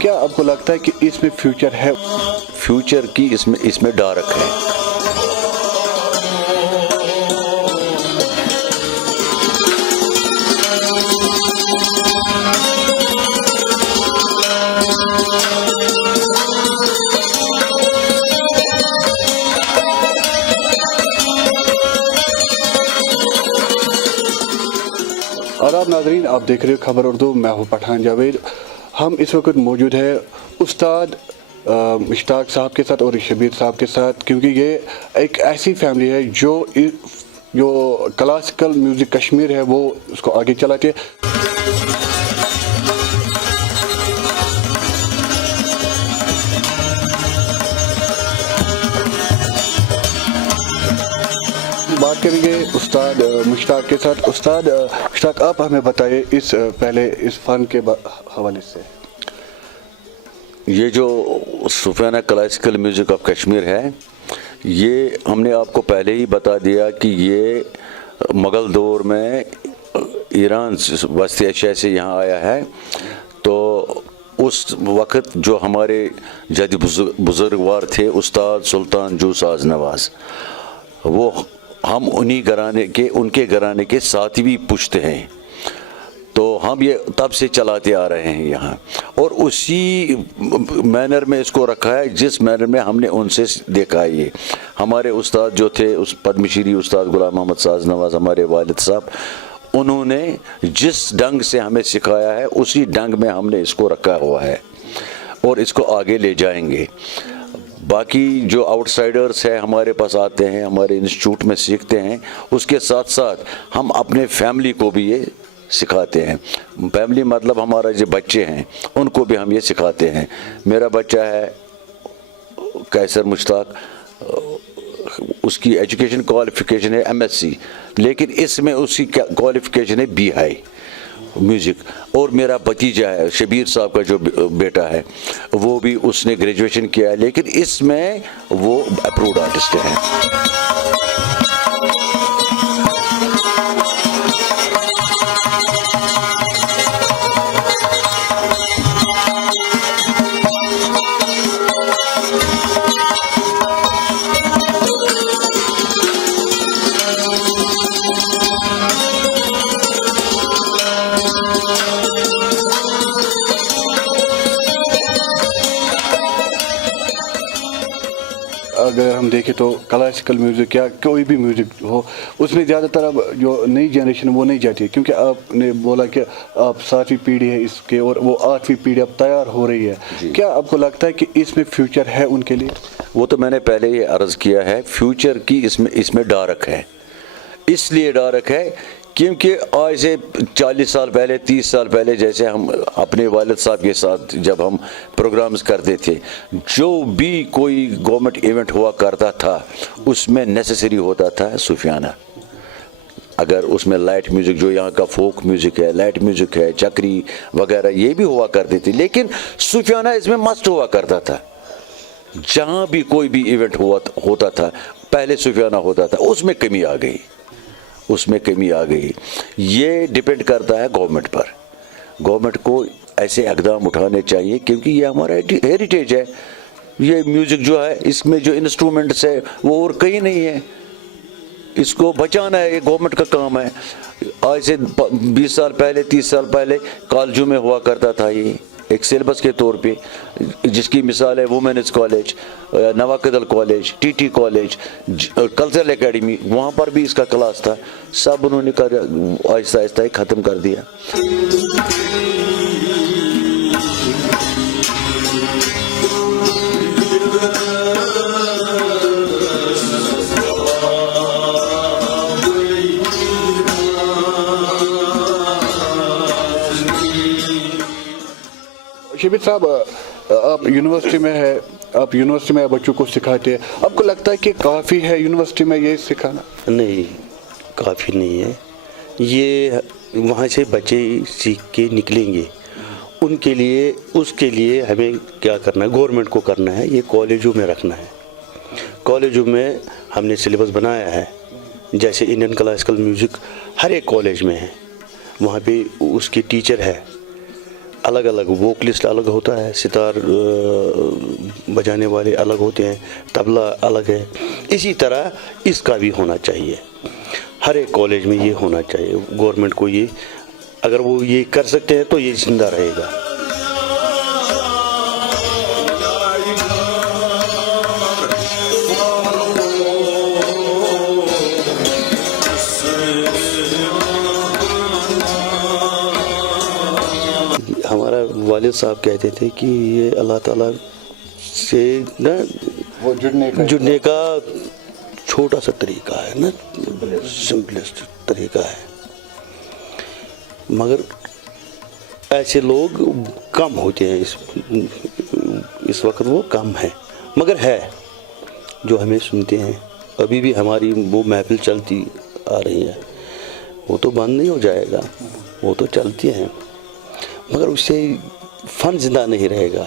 کیا آپ کو لگتا ہے کہ اس میں فیوچر ہے؟ فیوچر کی اس میں ڈارک ہے. آداب ناظرین، آپ دیکھ رہے ہو خبر اردو، میں ہوں پٹھان جاوید. ہم اس وقت موجود ہے استاد مشتاق صاحب کے ساتھ اور شبیر صاحب کے ساتھ، کیونکہ یہ ایک ایسی فیملی ہے جو کلاسیکل میوزک کشمیر ہے وہ اس کو آگے چلاتے ہیں. بات کریں گے استاد مشتاق کے ساتھ. استاد مشتاق، آپ ہمیں بتائیے پہلے اس فن کے حوالے سے. یہ جو سفیانہ کلاسیکل میوزک آف کشمیر ہے، یہ ہم نے آپ کو پہلے ہی بتا دیا کہ یہ مغل دور میں ایران وسط ایشیا سے یہاں آیا ہے. تو اس وقت جو ہمارے جد بزرگوار تھے استاد سلطان جو ساز نواز، وہ ہم ان کے گھرانے کے ساتویں پشت ہیں. تو ہم یہ تب سے چلاتے آ رہے ہیں یہاں، اور اسی مینر میں اس کو رکھا ہے جس مینر میں ہم نے ان سے دیکھا ہے. یہ ہمارے استاد جو تھے اس پدم شری استاد غلام محمد ساز نواز، ہمارے والد صاحب، انہوں نے جس ڈنگ سے ہمیں سکھایا ہے اسی ڈنگ میں ہم نے اس کو رکھا ہوا ہے اور اس کو آگے لے جائیں گے. باقی جو آؤٹ سائڈرز ہیں ہمارے پاس آتے ہیں، ہمارے انسٹیٹیوٹ میں سیکھتے ہیں، اس کے ساتھ ساتھ ہم اپنے فیملی کو بھی یہ سکھاتے ہیں. فیملی مطلب ہمارا جو بچے ہیں ان کو بھی ہم یہ سکھاتے ہیں. میرا بچہ ہے قیصر مشتاق، اس کی ایجوکیشن کوالیفیکیشن ہے MSc، لیکن اس میں اس کی کوالیفیکیشن ہے BI میوزک. اور میرا بھتیجا ہے شبیر صاحب کا جو بیٹا ہے، وہ بھی اس نے گریجویشن کیا ہے، لیکن اس میں وہ اپرووڈ آرٹسٹ ہیں. اگر ہم دیکھیں تو کلاسیکل میوزک یا کوئی بھی میوزک ہو، اس میں زیادہ تر اب جو نئی جنریشن وہ نہیں جاتی ہے، کیونکہ آپ نے بولا کہ آپ 7ویں پیڑھی ہے اس کے اور وہ 8ویں پیڑھی اب تیار ہو رہی ہے. کیا آپ کو لگتا ہے کہ اس میں فیوچر ہے ان کے لیے؟ وہ تو میں نے پہلے ہی عرض کیا ہے، فیوچر کی اس میں ڈارک ہے. اس لیے ڈارک ہے کیونکہ آج سے 40 سال پہلے 30 سال پہلے جیسے ہم اپنے والد صاحب کے ساتھ جب ہم پروگرامز کرتے تھے، جو بھی کوئی گورنمنٹ ایونٹ ہوا کرتا تھا اس میں نیسیسری ہوتا تھا صوفیانہ. اگر اس میں لائٹ میوزک جو یہاں کا فوک میوزک ہے، لائٹ میوزک ہے، چکری وغیرہ یہ بھی ہوا کرتی تھی، لیکن صوفیانہ اس میں مسٹ ہوا کرتا تھا. جہاں بھی کوئی بھی ایونٹ ہوتا تھا پہلے صوفیانہ ہوتا تھا. اس میں کمی آ گئی. یہ ڈپینڈ کرتا ہے گورنمنٹ پر. گورنمنٹ کو ایسے اقدام اٹھانے چاہیے کیونکہ یہ ہمارا ہیریٹیج ہے. یہ میوزک جو ہے اس میں جو انسٹرومنٹس ہے وہ اور کہیں نہیں ہے. اس کو بچانا ہے، یہ گورنمنٹ کا کام ہے. آج سے 20 سال پہلے 30 سال پہلے کالجوں میں ہوا کرتا تھا یہ ایک سیلیبس کے طور پہ، جس کی مثال ہے women's college, Nawakadal college, TT college, cultural academy, وہاں پر بھی اس کا کلاس تھا. سب انہوں نے آہستہ آہستہ ختم کر دیا. شبیر صاحب، آپ یونیورسٹی میں بچوں کو سکھاتے ہیں، آپ کو لگتا ہے کہ کافی ہے یونیورسٹی میں یہ سکھانا؟ نہیں، کافی نہیں ہے. یہ وہاں سے بچے سیکھ کے نکلیں گے، اس کے لیے ہمیں کیا کرنا ہے، گورنمنٹ کو کرنا ہے، یہ کالجوں میں رکھنا ہے. کالجوں میں ہم نے سلیبس بنایا ہے، جیسے انڈین کلاسیکل میوزک ہر ایک کالج میں ہے، وہاں پہ اس کی ٹیچر ہے، الگ الگ ووکلسٹ الگ ہوتا ہے، ستار بجانے والے الگ ہوتے ہیں، طبلہ الگ ہے، اسی طرح اس کا بھی ہونا چاہیے، ہر ایک کالج میں یہ ہونا چاہیے۔ گورنمنٹ کو یہ اگر وہ یہ کر سکتے ہیں تو یہ زندہ رہے گا۔ ہمارا والد صاحب کہتے تھے کہ یہ اللہ تعالیٰ سے نا وہ جڑنے کا چھوٹا سا طریقہ ہے نا، سمپلسٹ طریقہ ہے، مگر ایسے لوگ کم ہوتے ہیں، اس وقت وہ کم ہیں، مگر ہے جو ہمیں سنتے ہیں۔ ابھی بھی ہماری وہ محفل چلتی آ رہی ہے، وہ تو بند نہیں ہو جائے گا، وہ تو چلتی ہیں، مگر اس سے فن زندہ نہیں رہے گا۔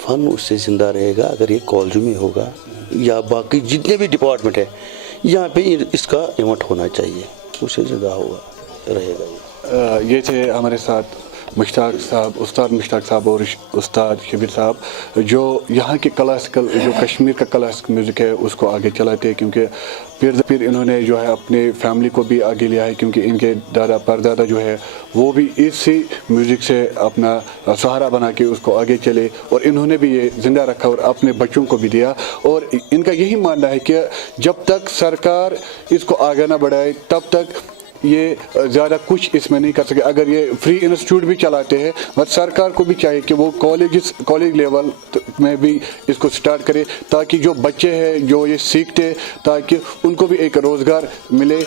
فن اس سے زندہ رہے گا اگر یہ کالجوں میں ہوگا یا باقی جتنے بھی ڈپارٹمنٹ ہے، یہاں پہ اس کا ایونٹ ہونا چاہیے، اس سے زندہ ہوگا رہے گا۔ یہ تھے ہمارے ساتھ مشتاق صاحب، استاد مشتاق صاحب اور استاد شبیر صاحب، جو یہاں کے کلاسیکل، جو کشمیر کا کلاسیکل میوزک ہے اس کو آگے چلاتے ہیں، کیونکہ پھر انہوں نے جو ہے اپنے فیملی کو بھی آگے لیا ہے، کیونکہ ان کے دادا پردادا جو ہے وہ بھی اسی میوزک سے اپنا سہارا بنا کے اس کو آگے چلے، اور انہوں نے بھی یہ زندہ رکھا اور اپنے بچوں کو بھی دیا، اور ان کا یہی ماننا ہے کہ جب تک سرکار اس کو آگے نہ بڑھائے تب تک یہ زیادہ کچھ اس میں نہیں کر سکے۔ اگر یہ فری انسٹیٹیوٹ بھی چلاتے ہیں، بس سرکار کو بھی چاہیے کہ وہ کالج لیول میں بھی اس کو سٹارٹ کرے، تاکہ جو بچے ہیں جو یہ سیکھتے تاکہ ان کو بھی ایک روزگار ملے۔